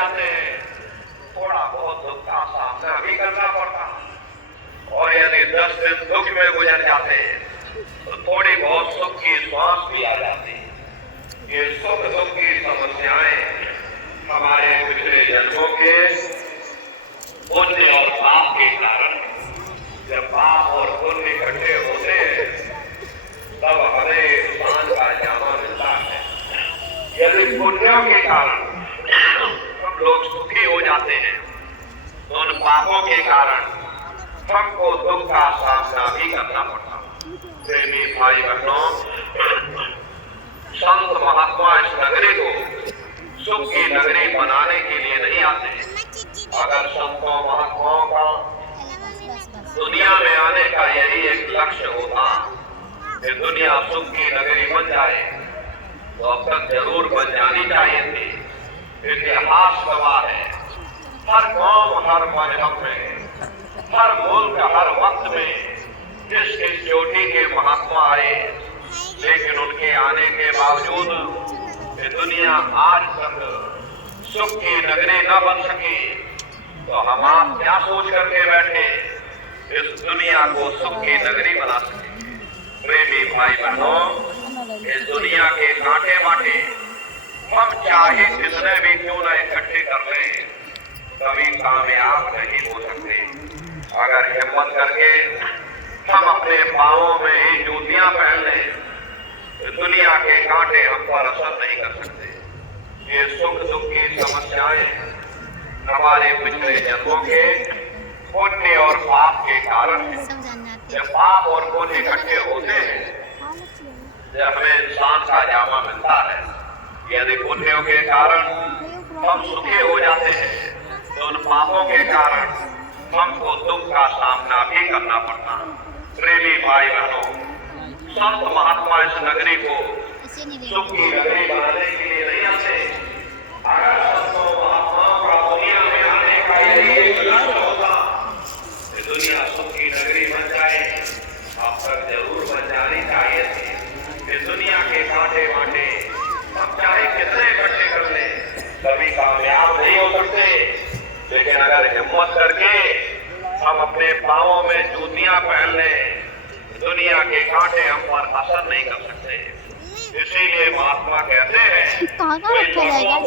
जाते हैं, थोड़ा बहुत दुख का सामना भी करना पड़ता है। और यदि 10 दिन दुख में गुजर जाते हैं तो थोड़ी बहुत सुख की श्वास भी आ जाती है। ये सुख दुख की समस्याएं हमारे पिछले जन्मों के पुण्य और पाप के कारण। जब पाप और पुण्य इकट्ठे होते हैं तब हमें इंसान का जामा मिलता है। यदि पुण्यों के कारण हम लोग सुखी हो जाते हैं तो उन पापों के कारण हमको दुख का सामना भी करना पड़ता है। प्रेमी भाई बहनों, संत महात्मा इस नगरी को सुख की नगरी बनाने के लिए नहीं आते। अगर संतों महात्माओं का दुनिया में आने का यही एक लक्ष्य होता कि दुनिया सुख की नगरी बन जाए तो अब तक जरूर बन जानी चाहिए थी। इतिहास गवाह है, हर कौम, हर मजहब में, हर मुल्क, हर वक्त में किस किस चोटी के महात्मा आए, लेकिन उनके आने के बावजूद ये दुनिया आज तक सुख की नगरी न बन सकी। तो हम आप क्या सोच करके बैठे इस दुनिया को सुख की नगरी बना सके। प्रेमी भाई बहनों, इस दुनिया के कांटे बांटे हम चाहे कितने भी क्यों न इकट्ठे कर लें, कभी कामयाब नहीं हो सकते। अगर हिम्मत करके हम अपने पांवों में ही जूतियां पहन लें तो दुनिया के कांटे हम पर असर नहीं कर सकते। ये सुख दुख की समस्याएं हमारे पिछले जन्मों के पुण्य और पाप के कारण है। जब पाप और पुण्य इकट्ठे होते हैं, जब हमें इंसान का जामा मिलता है, यदि पुण्यों के कारण हम सुखी हो जाते हैं तो उन पापों के कारण हमको दुख का सामना भी करना पड़ता है। प्रेमी भाई बहनों, संत महात्मा इस नगरी को सुख की नगरी बनाने के लिए नहीं आते। अगर संतों महात्माओं का दुनिया में आने का यही एक लक्ष्य होता कि दुनिया सुख की नगरी बन जाए, अब तक जरूर बन जानी चाहिए थी। इस दुनिया के कांटे बांटे हम चाहे कितने इकट्ठे कर ले, कभी कामयाब नहीं हो सकते। लेकिन अगर हिम्मत करके हम अपने पांवों में जूतियां पहन लें, दुनिया के कांटे हम पर असर नहीं कर सकते। इसीलिए महात्मा कहते हैं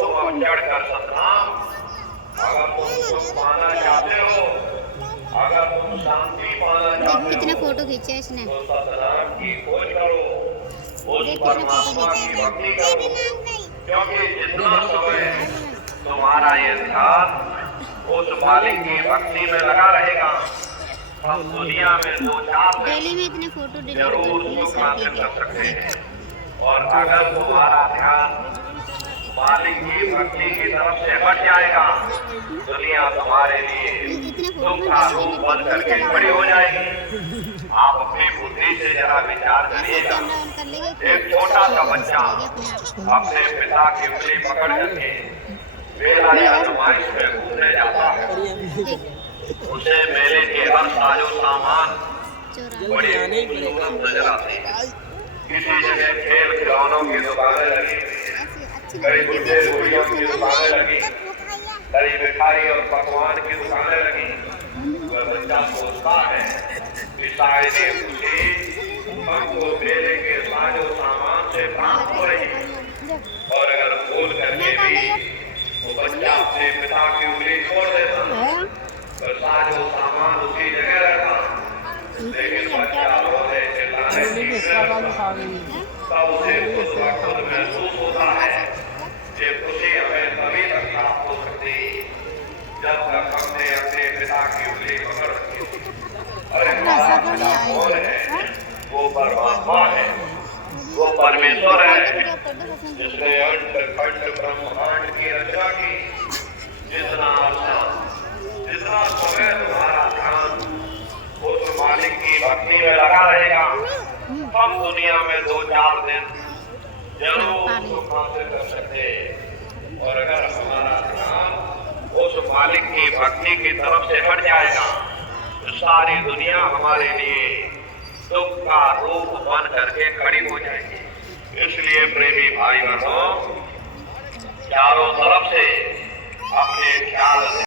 तुम चढ़कर सतनाम, अगर तुम सुख पाना चाहते हो, अगर तुम शांति पाना चाहते हो, कितने फोटो खींचे इसने, तो सतनाम की खोज करो, उस परमात्मा की भक्ति करो। क्योंकि जितना समय तुम्हारा ये ध्यान उस मालिक की भक्ति में लगा रहेगा, हम दुनिया में 2-4 दिन जरूर सुख हासिल कर सकते हैं। और अगर तुम्हारा ध्यान मालिक की भक्ति की तरफ से हट जाएगा, दुनिया तुम्हारे लिए दुख का रूप बन करके खड़ी हो जाएगी। आप अपनी बुद्धि से जरा विचार करिएगा। एक छोटा सा बच्चा अपने पिता की उंगली पकड़ करके मेला या नुमाइश में घूमने जाता है, उसे मेले के हर साजो सामान बड़ी खूबसूरत नजर आते हैं। किसी जगह खेल खिलौनों की दुकानें लगी हुई है, कई गुड्डे गुड़ियों की दुकानें लगी, कई मिठाई और पकवान की दुकानें लगी। वह बच्चा सोचता है कि शायद ये खुशी हमको मेले के साजो सामान से प्राप्त हो रही है। और अगर भूल करके भी वो बच्चा अपने पिता की उंगली छोड़ देता तो साजो सामान उसी जगह रहता। लेकिन बच्चा रोने चिल्लाने तब उसे खुद ब खुद महसूस होता है कि खुशी हमें तभी तक प्राप्त हो सकती जब तक हमने अपने पिता की उंगली पकड़ रखी। अरे हमारा पिता कौन है? वो परमात्मा है, वो परमेश्वर है जिसने अंड खंड ब्रह्मांड की रचना की। जितना समय तुम्हारा ध्यान उस मालिक की भक्ति में लगा रहेगा, हम दुनिया में 2-4 दिन जरूर सुख हासिल कर सकते। और अगर हमारा ध्यान उस मालिक की भक्ति की तरफ से हट जाएगा तो सारी दुनिया हमारे लिए दुख का रूप बन करके खड़ी हो जाएगी। इसलिए प्रेमी भाई बहनों, चारों तरफ से ख्याल से